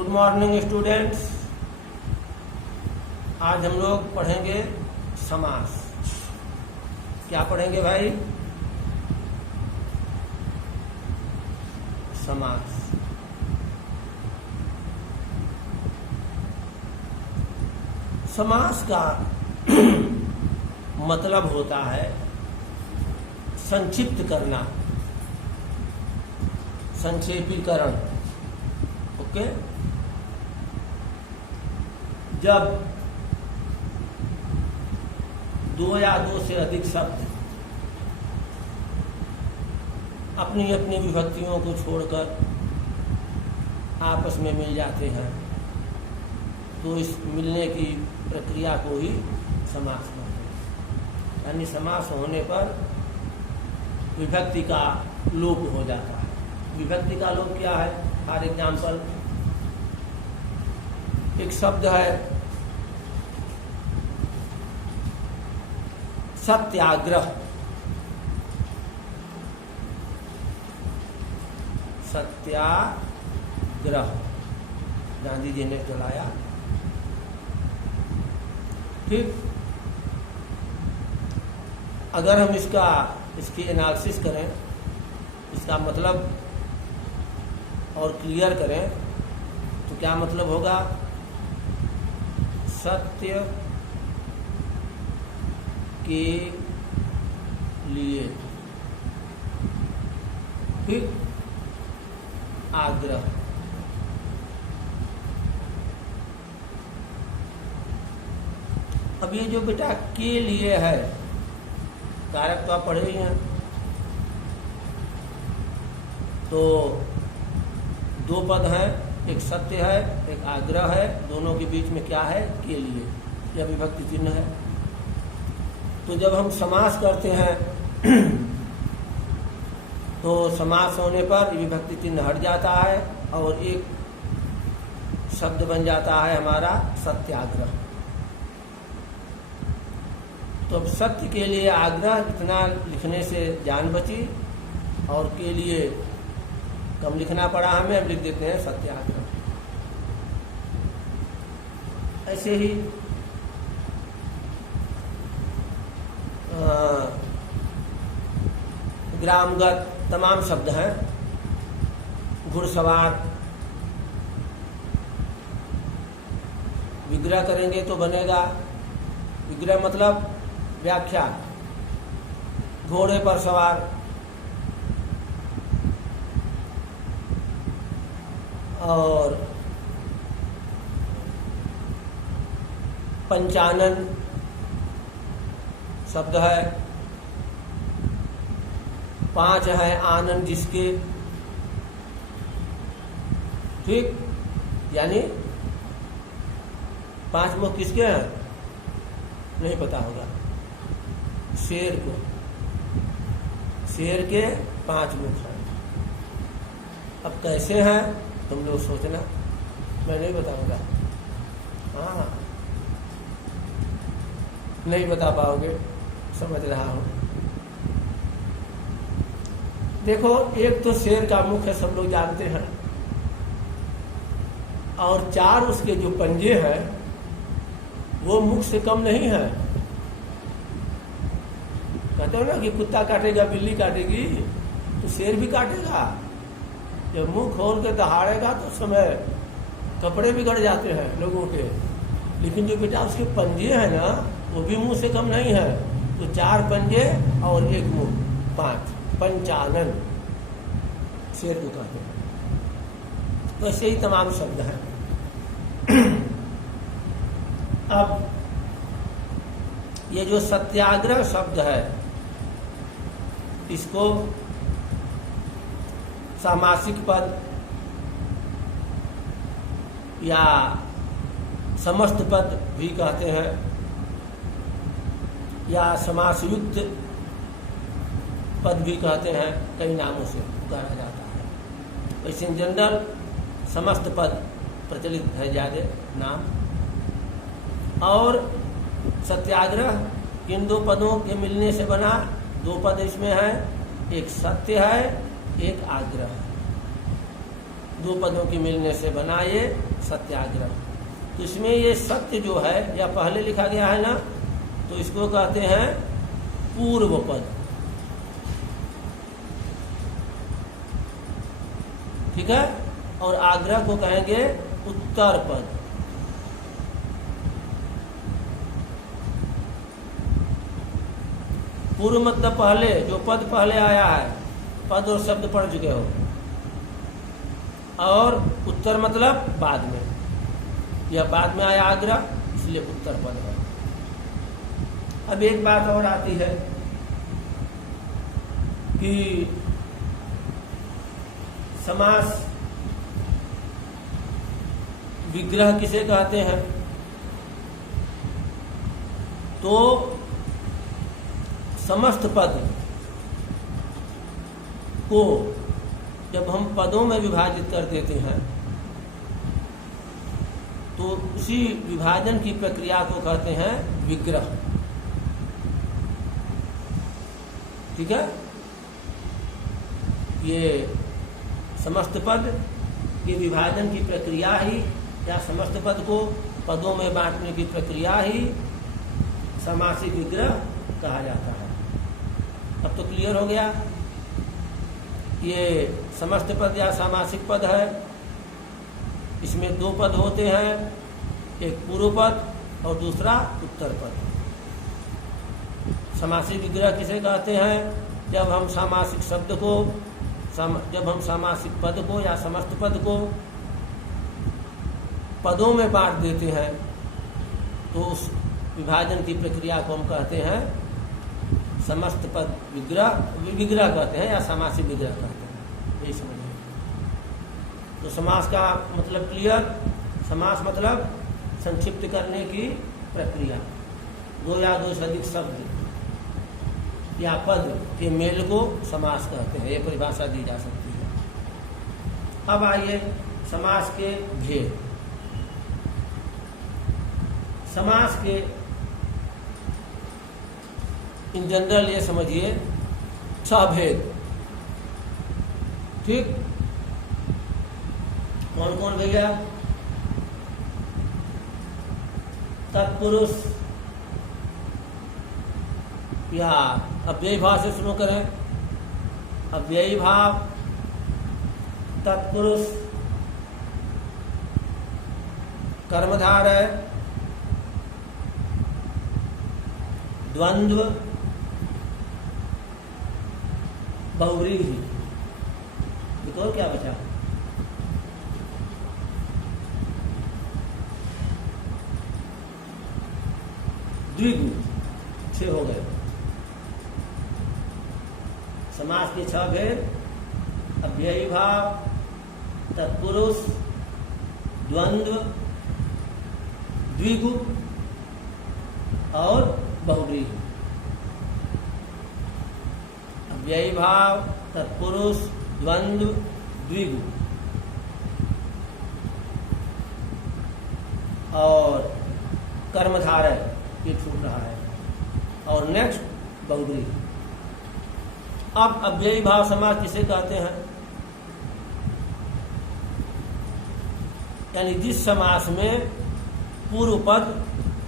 Good morning students. आज हम लोग पढ़ेंगे समास। क्या पढ़ेंगे भाई? समास। समास का मतलब होता है संक्षिप्त करना, संक्षेपीकरण। ओके। जब दो या दो से अधिक शब्द अपनी अपनी विभक्तियों को छोड़कर आपस में मिल जाते हैं तो इस मिलने की प्रक्रिया को ही समास कहते हैं। यानी समास होने पर विभक्ति का लोप हो जाता है। विभक्ति का लोप क्या है? फॉर एग्जाम्पल, एक शब्द है सत्याग्रह। सत्याग्रह गांधी जी ने चलाया। ठीक, अगर हम इसकी एनालिसिस करें, इसका मतलब और क्लियर करें तो क्या मतलब होगा? सत्य के लिए ठीक आग्रह। अब ये जो बेटा के लिए है, कारक तो आप पढ़े ही हैं। तो दो पद हैं, एक सत्य है, एक आग्रह है। दोनों के बीच में क्या है? के लिए। यह विभक्ति चिन्ह है। तो जब हम समास करते हैं तो समास होने पर विभक्ति चिन्ह हट जाता है और एक शब्द बन जाता है हमारा सत्याग्रह। तो अब सत्य के लिए आग्रह इतना लिखने से जान बची और के लिए कम लिखना पड़ा हमें। अब लिख देते हैं सत्याग्रह। ऐसे ही ग्रामगत तमाम शब्द हैं। घुड़सवार, विग्रह करेंगे तो बनेगा। विग्रह मतलब व्याख्या। घोड़े पर सवार, और पंचानन शब्द है। पांच है आनंद जिसके। ठीक, यानी पांच मुख किसके हैं? नहीं पता होगा। शेर को, शेर के पांच मुख हैं। अब कैसे हैं तुम लोग सोचना, मैं नहीं बताऊंगा। हाँ, नहीं बता पाओगे, समझ रहा हूं। देखो, एक तो शेर का मुख है, सब लोग जानते हैं, और चार उसके जो पंजे हैं वो मुख से कम नहीं है। कहते हो ना कि कुत्ता काटेगा बिल्ली काटेगी, तो शेर भी काटेगा। जब मुंह खोल के दहाड़ेगा तो समय कपड़े बिगड़ जाते हैं लोगों के। लेकिन जो बेटा उसके पंजे हैं ना, वो भी मुंह से कम नहीं है। तो चार पंजे और एक मुंह, पांच। पंचानन शेर को कहते हैं। तो ऐसे ही तमाम शब्द हैं। अब ये जो सत्याग्रह शब्द है, इसको सामासिक पद या समस्त पद भी कहते हैं, या समासयुक्त पद भी कहते हैं। कई नामों से पुकारा जाता है। वैसे इन जनरल समस्त पद प्रचलित है ज़्यादा नाम। और सत्याग्रह इन दो पदों के मिलने से बना। दो पद इसमें है, एक सत्य है, एक आग्रह है। दो पदों के मिलने से बना ये सत्याग्रह। तो इसमें ये सत्य जो है या पहले लिखा गया है ना, तो इसको कहते हैं पूर्व पद। ठीक है, और आग्रह को कहेंगे उत्तर पद। पूर्व मतलब पहले, जो पद पहले आया है, पद और शब्द पढ़ चुके हो, और उत्तर मतलब बाद में, यह बाद में आया आग्रह, इसलिए उत्तर पद है। अब एक बात और आती है कि समास विग्रह किसे कहते हैं। तो समस्त पद को जब हम पदों में विभाजित कर देते हैं तो उसी विभाजन की प्रक्रिया को कहते हैं विग्रह। ठीक है, ये समस्त पद के विभाजन की प्रक्रिया ही, या समस्त पद को पदों में बांटने की प्रक्रिया ही समासिक विग्रह कहा जाता है। अब तो क्लियर हो गया, ये समस्त पद या सामासिक पद है। इसमें दो पद होते हैं, एक पूर्व पद और दूसरा उत्तर पद। समासिक विग्रह किसे कहते हैं? जब हम सामासिक शब्द को, जब हम सामासिक पद को या समस्त पद को पदों में बांट देते हैं तो उस विभाजन की प्रक्रिया को हम कहते हैं समस्त पद विग्रह कहते हैं या सामासिक विग्रह कहते हैं। यही समझिए। तो समास का मतलब क्लियर। समास मतलब संक्षिप्त करने की प्रक्रिया। दो या दो से अधिक शब्द या पद के मेल को समास कहते हैं, ये परिभाषा दी जा सकती है। अब आइए समास के भेद। समास के इन जनरल ये समझिए 6 भेद। ठीक, कौन कौन भैया? तत्पुरुष या अव्ययी भाव से शुरू करें। अव्ययी भाव, तत्पुरुष, कर्मधारय, द्वंद्व, बहुव्रीहि। देखो क्या बचा? द्विगु। 6 हो गए। समास के 6 भेद: अव्ययी भाव, तत्पुरुष, द्वंद्व, द्विगु और बहुव्रीहि। अव्ययी भाव, तत्पुरुष, द्वंद्व, द्विगु और कर्मधारय, ये छूट रहा है, और नेक्स्ट बहुव्रीहि। अब अव्ययी भाव समास किसे कहते हैं? यानी जिस समास में पूर्व पद,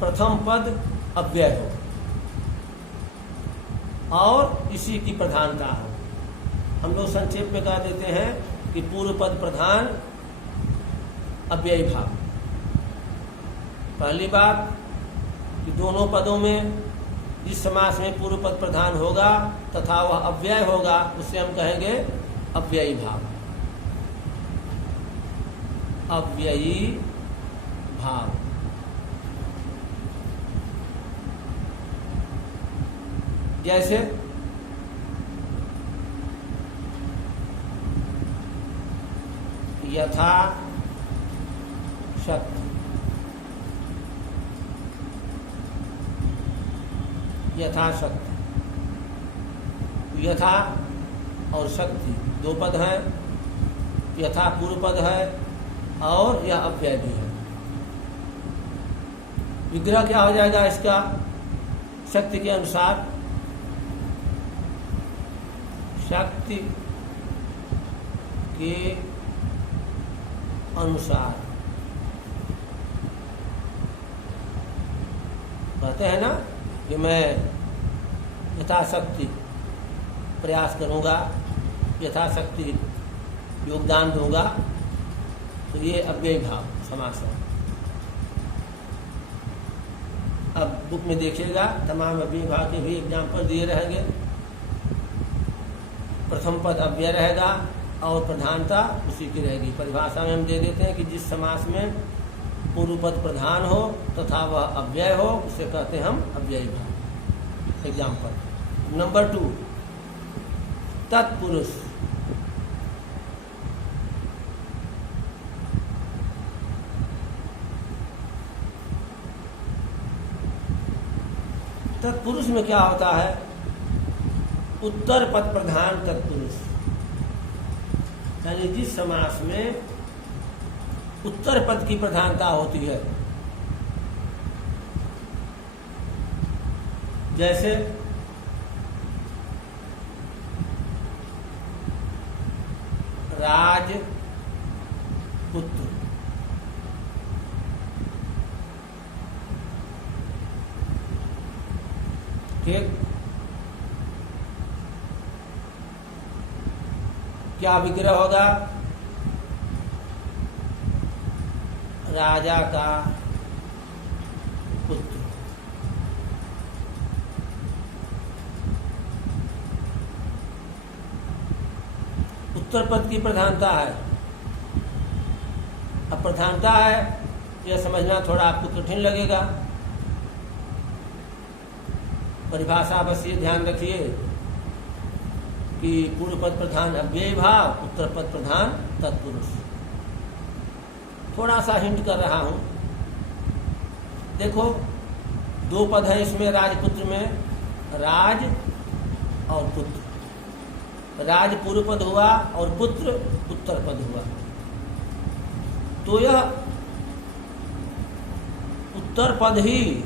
प्रथम पद अव्यय हो और इसी की प्रधानता हो। हम लोग संक्षेप में कह देते हैं कि पूर्व पद प्रधान अव्ययी भाव। पहली बात कि दोनों पदों में जिस समास में पूर्व पद प्रधान होगा तथा वह अव्यय होगा उसे हम कहेंगे अव्ययी भाव। अव्ययी भाव। जैसे यथा शक्ति, यथाशक्ति। यथा और शक्ति 2 पद हैं। यथा पूर्व पद है और यह अव्यय भी है। विग्रह क्या हो जाएगा इसका? शक्ति के अनुसार शक्ति के अनुसार। कहते हैं ना कि मैं यथाशक्ति प्रयास करूँगा, यथाशक्ति योगदान दूंगा, तो ये अव्यय भाव समास है। अब बुक में देखिएगा तमाम अव्यय भाव के भी एग्जाम्पल दिए रहेंगे। प्रथम पद अव्यय रहेगा और प्रधानता उसी की रहेगी। परिभाषा में हम दे देते हैं कि जिस समास में पूर्व पद प्रधान हो तथा वह अव्यय हो उसे कहते हैं हम अव्यय भाव। एग्जाम्पल नंबर 2, तत्पुरुष। तत्पुरुष में क्या होता है? उत्तर पद प्रधान तत्पुरुष, यानी जिस समास में उत्तर पद की प्रधानता होती है, जैसे राजपुत्र, ठीक, क्या विग्रह होगा? राजा का पुत्र। उत्तर पद की प्रधानता है। अब प्रधानता है यह समझना थोड़ा आपको कठिन लगेगा। परिभाषा बस ये ध्यान रखिए कि पूर्व पद प्रधान अव्यय भाव, उत्तर पद प्रधान तत्पुरुष। थोड़ा सा हिंट कर रहा हूं। देखो 2 पद है इसमें, राजपुत्र में राज और पुत्र। राज पूर्व पद हुआ और पुत्र उत्तर पद हुआ। तो यह उत्तर पद ही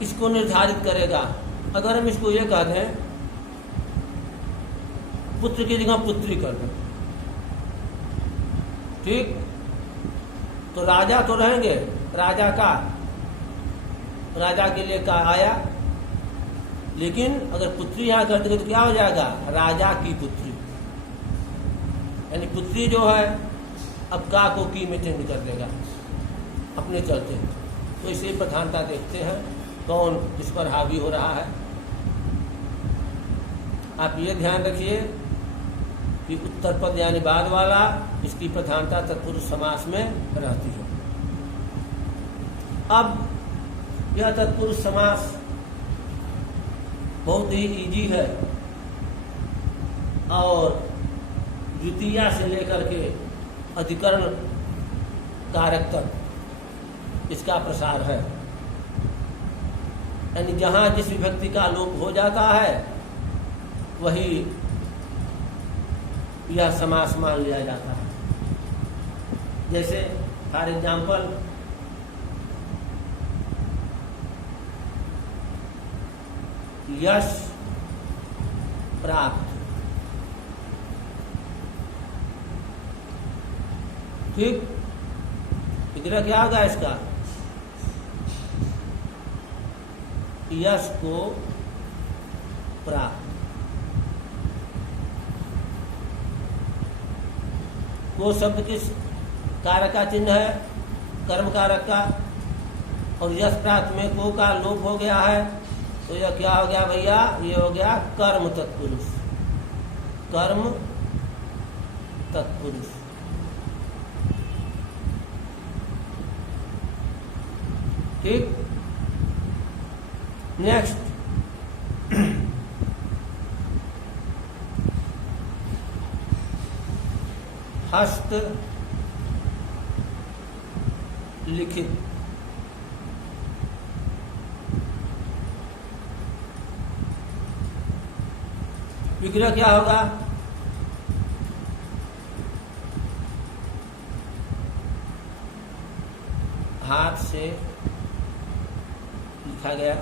इसको निर्धारित करेगा। अगर हम इसको ये कहते हैं पुत्र की जगह पुत्री कर दें, ठीक, तो राजा तो रहेंगे, राजा के लिए का आया, लेकिन अगर पुत्री यहां कर देंगे तो क्या हो जाएगा? राजा की पुत्री, यानी पुत्री जो है अब का को की में चेंज कर देगा अपने चलते। तो इसे प्रधानता देखते हैं कौन इस पर हावी हो रहा है। आप ये ध्यान रखिए कि उत्तर पद यानी बाद वाला, इसकी प्रधानता तत्पुरुष समास में रहती है। अब यह तत्पुरुष समास बहुत ही इजी है और द्वितीया से लेकर के अधिकरण कारक तक इसका प्रसार है। यानी जहां जिस विभक्ति का लोप हो जाता है वही यह समास मान लिया जाता है। जैसे फॉर एग्जाम्पल यश प्राप्त, ठीक, विग्रह क्या होगा इसका? यश को प्राप्त। को शब्द किस कारक का चिन्ह है? कर्म कारक का। और यश प्राप्त में को का लोप हो गया है, तो यह क्या हो गया भैया? ये हो गया कर्म तत्पुरुष। कर्म तत्पुरुष, ठीक। नेक्स्ट हस्त लिखित। विग्रह क्या होगा? हाथ से लिखा गया।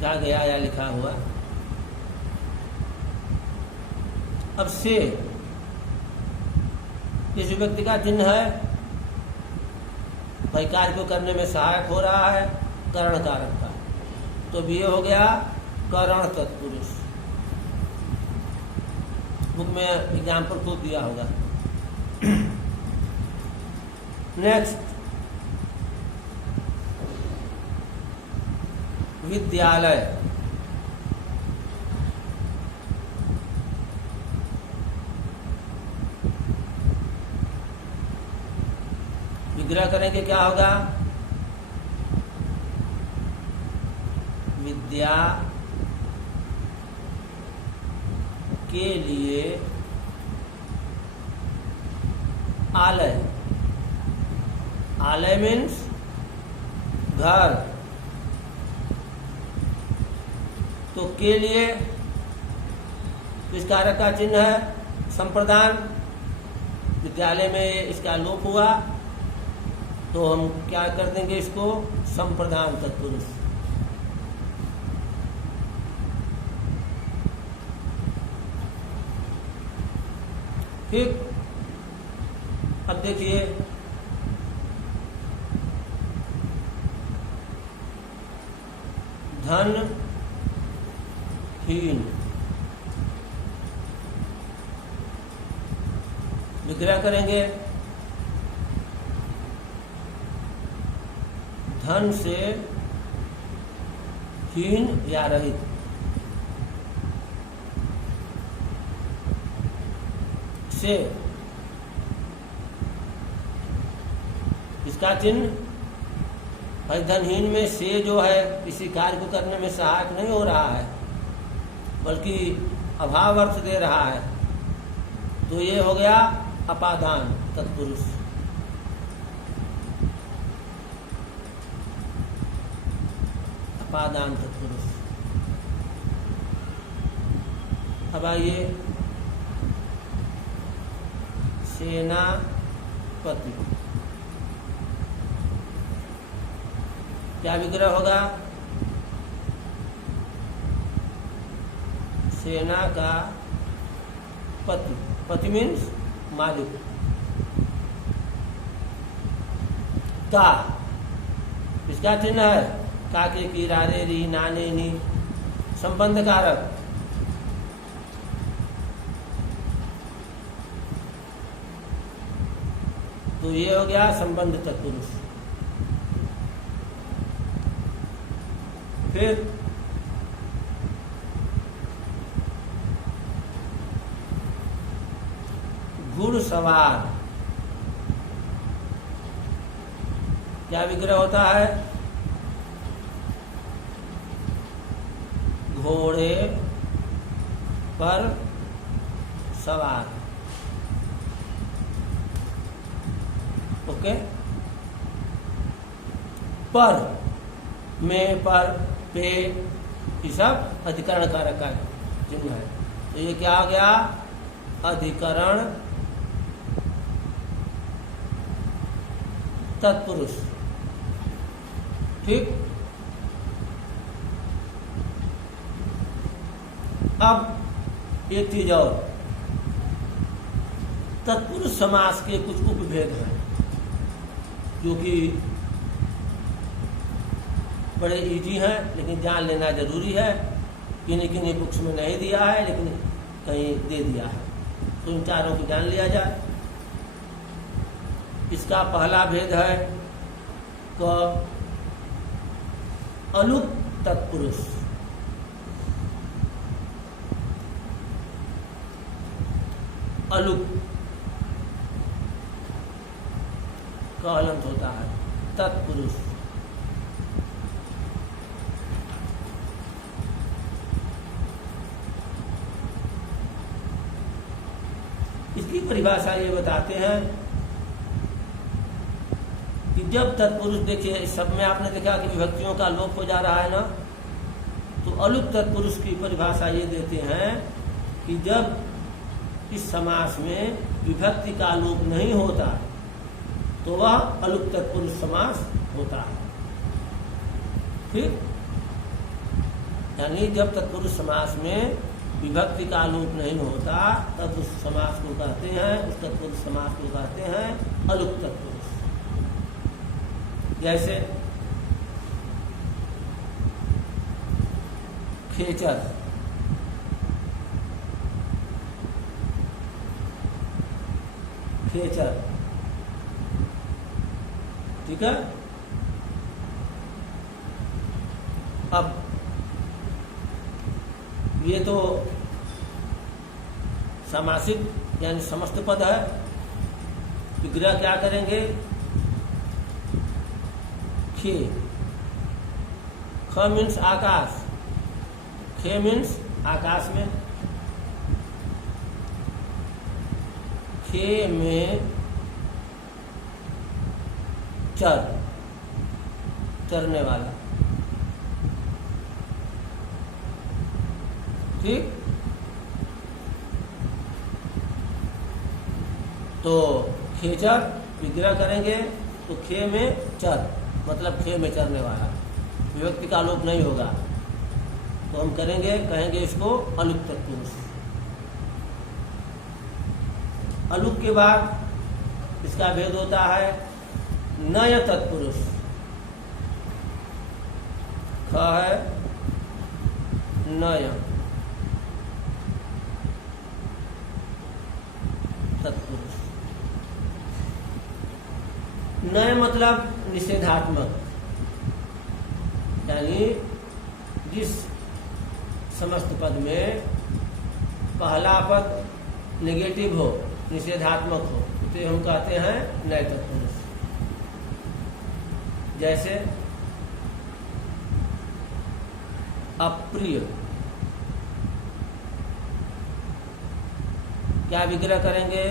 लिखा गया या लिखा हुआ। अब से किस व्यक्ति का चिन्ह है? भाई कार्य को करने में सहायक हो रहा है, करण कारक का, तो ये हो गया करण तत्पुरुष। बुक में एग्जाम्पल खूब दिया होगा। नेक्स्ट, विद्यालय। विग्रह करेंगे क्या होगा? विद्या के लिए आलय। आलय मीन्स घर। तो के लिए इस कारक का चिन्ह है संप्रदान। विद्यालय में इसका लोप हुआ तो हम क्या कर देंगे इसको? संप्रदान तत्पुरुष। ठीक, अब देखिए धन हीन। विग्रह करेंगे धन से हीन या रहित। से इसका चिन्ह भाई धनहीन में से जो है किसी कार्य को करने में सहायक नहीं हो रहा है, बल्कि अभाव अर्थ दे रहा है, तो ये हो गया अपादान तत्पुरुष। अपादान तत्पुरुष। अब आइए सेनापति। क्या विग्रह होगा? सेना का पति। पति मीन्स मालिक। का इसका चिन्ह है काके की रारे री नाने नी संबंध कारक। तो ये हो गया संबंध तत्पुरुष। फिर घुड़सवार। क्या विग्रह होता है? घोड़े पर सवार। ओके। पर, में, पर, पे, ये सब अधिकरण कारक का चिन्ह है। तो ये क्या हो गया? अधिकरण तत्पुरुष। ठीक। अब एक चीज और, तत्पुरुष समास के कुछ उपभेद हैं जो कि बड़े इजी हैं, लेकिन जान लेना जरूरी है। किन्हीं किन्हीं बुक्स में नहीं दिया है, लेकिन कहीं दे दिया है, तो इन चारों को जान लिया जाए। इसका पहला भेद है क अलुक तत्पुरुष। अलुक का अलंत होता है तत्पुरुष। इसकी परिभाषा ये बताते हैं कि जब तत्पुरुष, देखिए इस सब में आपने देखा कि विभक्तियों का लोप हो जा रहा है ना, तो अलुक तत्पुरुष की परिभाषा ये देते हैं कि जब इस समास में विभक्ति का लोप नहीं होता तो वह अलुक तत्पुरुष समास होता है। ठीक। यानी जब तत्पुरुष समास में विभक्ति का लोप नहीं होता तब उस समास को कहते हैं, उस तत्पुरुष समास को कहते हैं अलुक तत्पुरुष। जैसे खेचर, खेचर, ठीक है। अब ये तो सामासिक यानी समस्त पद है। विग्रह क्या करेंगे? खे, ख मीन्स आकाश, खे मीन्स आकाश में, खे में चर, चरने वाला, ठीक। तो खेचर विग्रह करेंगे तो खे में चर मतलब खे में चरने वाला, विभक्ति का लोप नहीं होगा। तो हम करेंगे, कहेंगे इसको अलुक तत्पुरुष। अलुक के बाद इसका भेद होता है नय तत्पुरुष। ख है नय तत्पुरुष। नय मतलब निषेधात्मक, यानी जिस समस्त पद में पहला पद नेगेटिव हो, निषेधात्मक हो, तो हम कहते हैं नय तत्पुरुष। जैसे अप्रिय, क्या विग्रह करेंगे?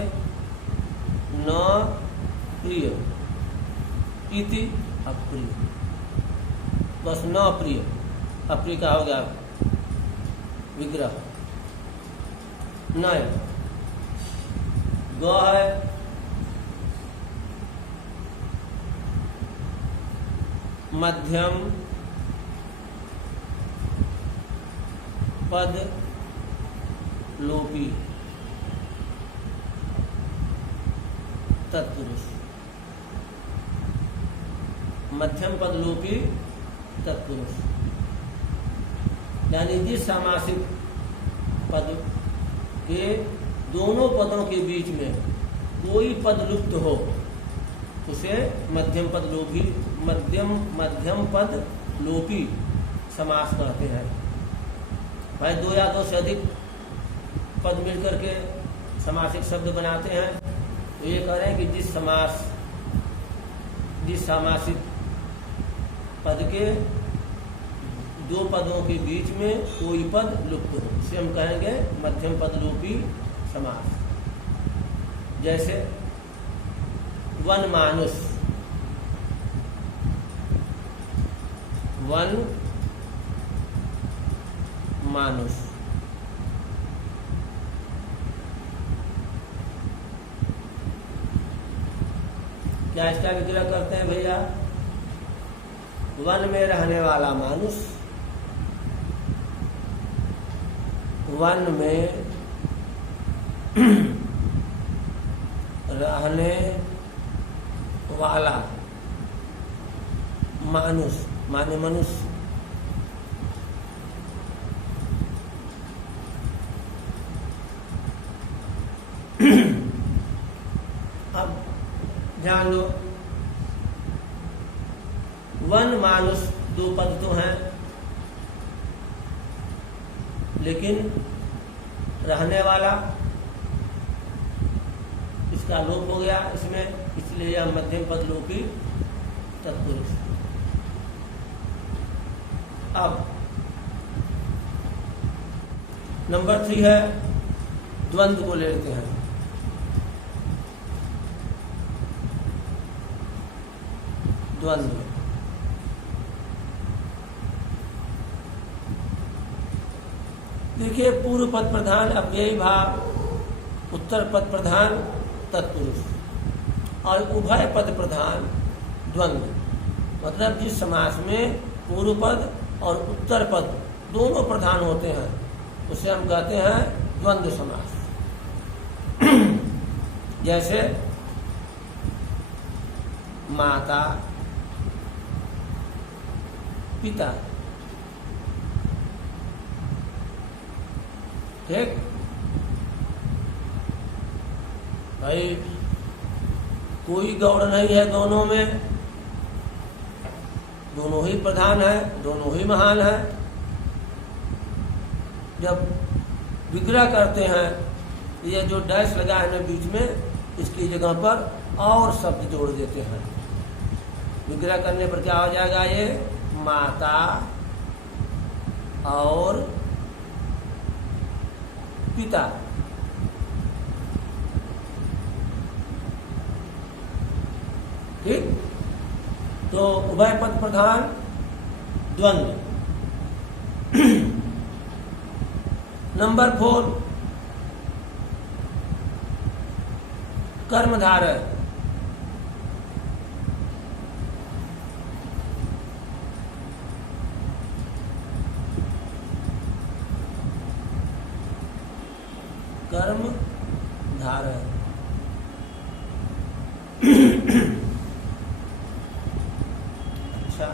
न प्रिय इति अप्रिय, बस न प्रिय, अप्रिय का हो गया विग्रह। नय, ग है मध्यम पद लोपी तत्पुरुष। मध्यम पद लोपी तत्पुरुष यानी जिस सामासिक पद के दोनों पदों के बीच में कोई पद लुप्त हो उसे मध्यम पद लोपी, मध्यम पद लोपी समास कहते हैं। भाई दो या दो से अधिक पद मिलकर के समासिक शब्द बनाते हैं, तो ये कह रहे हैं कि जिस सामासिक पद के दो पदों के बीच में कोई पद लुप्त हो, इसे हम कहेंगे मध्यम पद लोपी समास। जैसे वन मानुष, वन मानुष, क्या इसका विग्रह करते हैं भैया? वन में रहने वाला मानुष, वन में रहने वाला मानुष माने मनुष्य। अब ध्यान लो, वन मानुष दो पद तो हैं, लेकिन रहने वाला इसका लोप हो गया इसमें, इसलिए यह मध्यम पद लोपी तत्पुरुष। अब नंबर 3 है द्वंद्व को लेते हैं। द्वंद्व, देखिए पूर्व पद प्रधान अव्ययी भाव, उत्तर पद प्रधान तत्पुरुष और उभय पद प्रधान द्वंद्व। मतलब जिस समास में पूर्व पद और उत्तर पद दोनों प्रधान होते हैं, उसे हम कहते हैं द्वंद्व समास। जैसे माता पिता, ठीक भाई, कोई गौड़ नहीं है दोनों में, दोनों ही प्रधान है, दोनों ही महान है। जब विग्रह करते हैं, ये जो डैश लगा है ना बीच में, इसकी जगह पर और शब्द जोड़ देते हैं। विग्रह करने पर क्या हो जाएगा? ये माता और पिता, ठीक। तो उभय पद प्रधान द्वंद्व। नंबर 4 कर्मधारय। कर्मधारय अच्छा,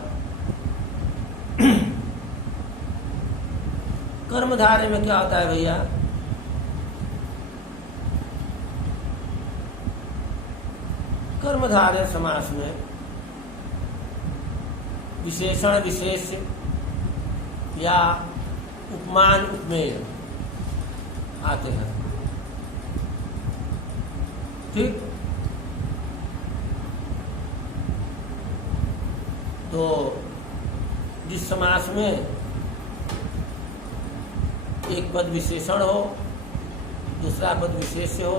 कर्मधारय में क्या होता है भैया? कर्मधारय समास में विशेषण विशेष या उपमान उपमेय आते हैं, ठीक। तो जिस समास में एक पद विशेषण हो, दूसरा पद विशेष्य हो,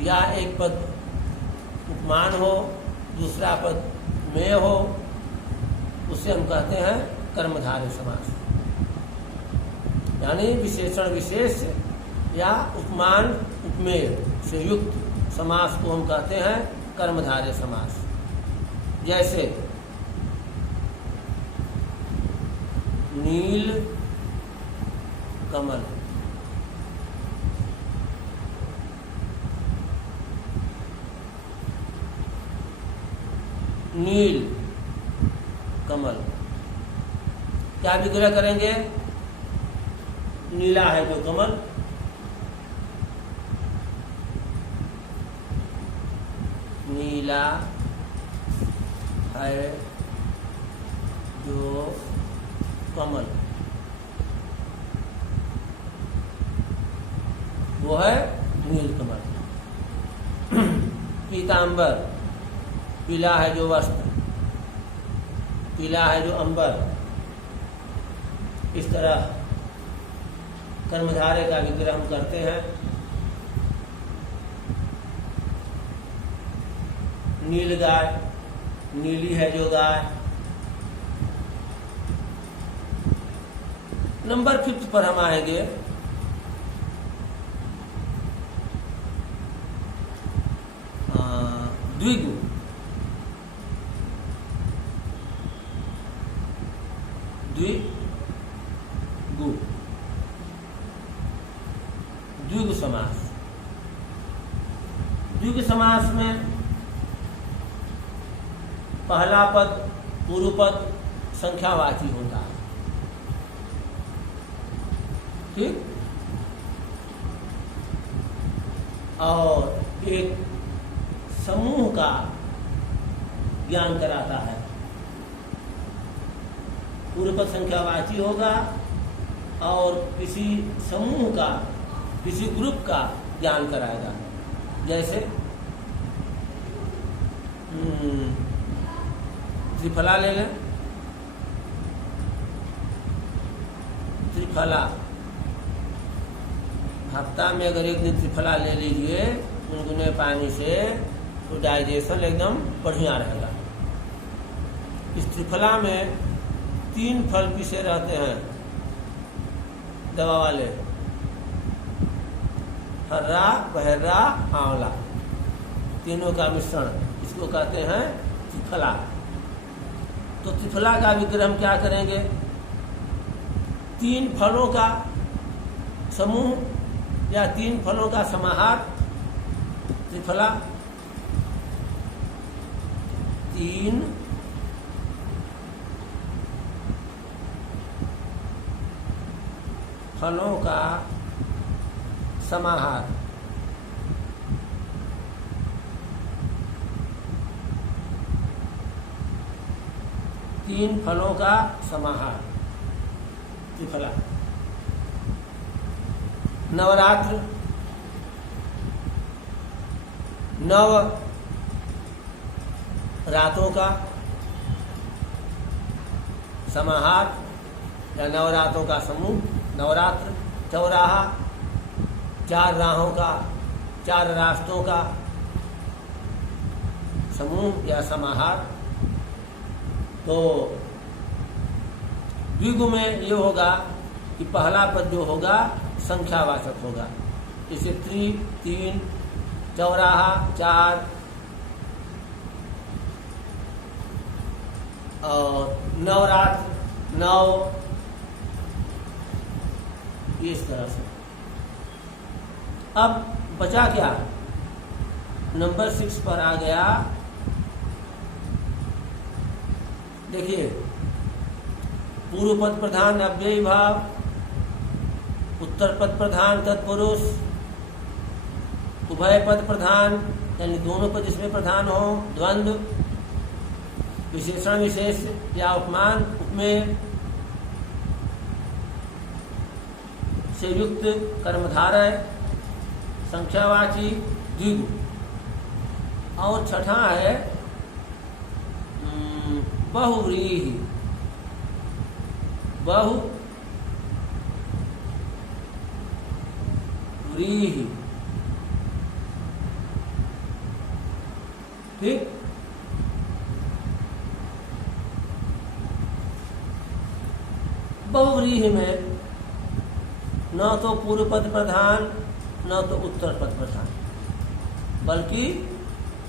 या एक पद उपमान हो, दूसरा पद मेय हो, उसे हम कहते हैं कर्मधारय समास। यानी विशेषण विशेष या उपमान उपमेय से युक्त समास को हम कहते हैं कर्मधारय समास। जैसे नील कमल, नील कमल, क्या विग्रह करेंगे? नीला है जो कमल, नीला है जो कमल, वो है नीलकमल। पीतांबर, पीला है जो वस्त्र, पीला है जो अंबर। इस तरह कर्मधारय का विग्रह हम करते हैं। नील गाय, नीली है जो गाय। नंबर 5 पर हम आएंगे। द्विगु, द्विगु, द्विगु समास। द्विगु समास में पहला पद पूर्व पद संख्यावाची होता है, ठीक। और एक समूह का ज्ञान कराता है। पूर्व पद संख्यावाची होगा और किसी समूह का, किसी ग्रुप का ज्ञान कराएगा। जैसे त्रिफला ले लें, त्रिफला, हफ्ता में अगर एक दिन त्रिफला ले लीजिए गुनगुने पानी से, तो डाइजेशन एकदम बढ़िया रहेगा। इस त्रिफला में 3 फल पीसे रहते हैं दवा वाले, हर्रा, बहर्रा, आंवला, तीनों का मिश्रण, इसको कहते हैं त्रिफला। तो त्रिफला का विग्रह हम क्या करेंगे? तीन फलों का समूह या तीन फलों का समाहार त्रिफला। तीन फलों का समाहार। तीन फलों का समाहार त्रिफला। नवरात्र, नव रातों का समाहार या नवरातों का समूह नवरात्र। चौराहा, चार राहों का, चार रास्तों का समूह या समाहार। तो द्विगु में ये होगा कि पहला पद जो होगा संख्यावाचक होगा। इसे तीन, चौराहा, चार और नवरात्र, नव, इस तरह से। अब बचा क्या? नंबर 6 पर आ गया। देखिए, पूर्व पद प्रधान अव्ययी भाव, उत्तर पद प्रधान तत्पुरुष, उभय पद प्रधान यानी दोनों पद इसमें प्रधान हो, द्वंद्व, विशेषण विशेष या उपमान उपमेय से युक्त कर्मधारय, संख्यावाची, द्विगु। और छठा है बहुव्रीहि। बहुव्रीहि, ठीक। बहुव्रीहि में न तो पूर्व पद प्रधान न तो उत्तर पद प्रधान, बल्कि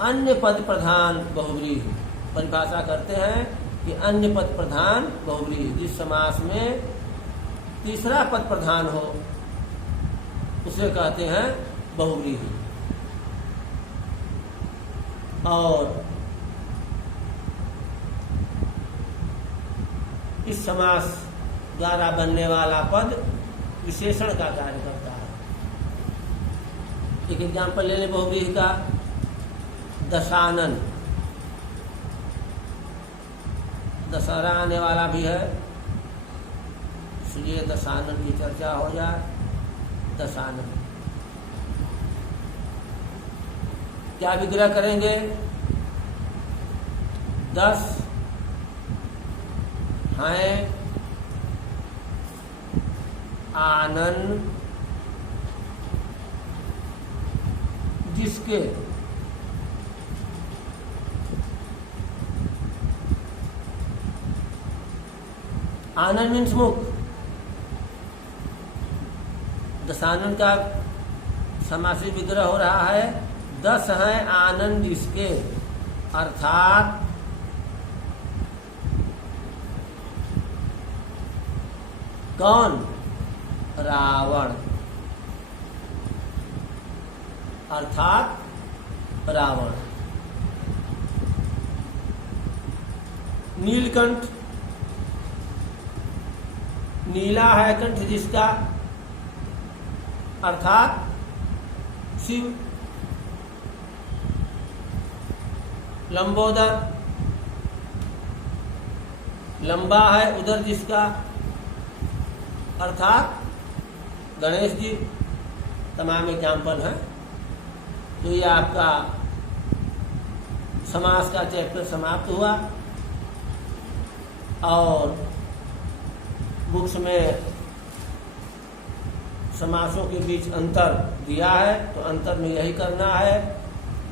अन्य पद प्रधान बहुव्रीहि। परिभाषा करते हैं कि अन्य पद प्रधान बहुव्रीहि, जिस समास में तीसरा पद प्रधान हो उसे कहते हैं बहुव्रीहि। और इस समास द्वारा बनने वाला पद विशेषण का कार्य करता है। एक एग्जाम्पल ले लें बहुव्रीहि का। दशानन, दशहरा आने वाला भी है, इसलिए दशानन की चर्चा हो जाए। दशानन क्या विग्रह करेंगे? 10 हैं आनन जिसके आनन मीन्स मुख। दशानन का समासी विग्रह हो रहा है। 10 हैं आनन जिसके, अर्थात कौन? रावण, अर्थात रावण। नीलकंठ, नीला है कंठ जिसका, अर्थात शिव। लंबोदर, लंबा है उदर जिसका, अर्थात गणेश जी। तमाम एग्जाम्पल हैं। तो ये आपका समास का चैप्टर समाप्त हुआ। और बुक्स में समासों के बीच अंतर दिया है, तो अंतर में यही करना है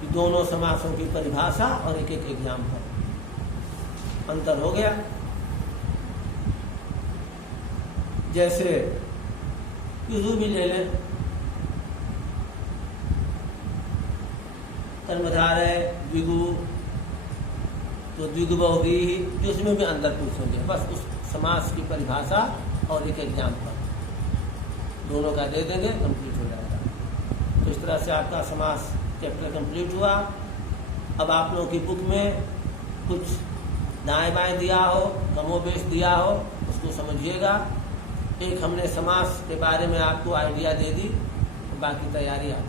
कि दोनों समासों की परिभाषा और एक एक एग्जाम्पल। अंतर हो गया। जैसे युजु भी ले लें, कर्मधारय, द्विगु, तो द्विगुबहुव्रीहि ही, तो उसमें भी अंतर पुरुष होंगे। बस उस समास की परिभाषा और एक एग्जाम्पल दोनों का दे देंगे, कंप्लीट हो जाएगा। तो इस तरह से आपका समास चैप्टर कंप्लीट हुआ। अब आप लोगों की बुक में कुछ दाएं बाएं दिया हो, कमोबेश दिया हो, उसको समझिएगा। एक हमने समास के बारे में आपको आइडिया दे दी, बाकी तैयारी आप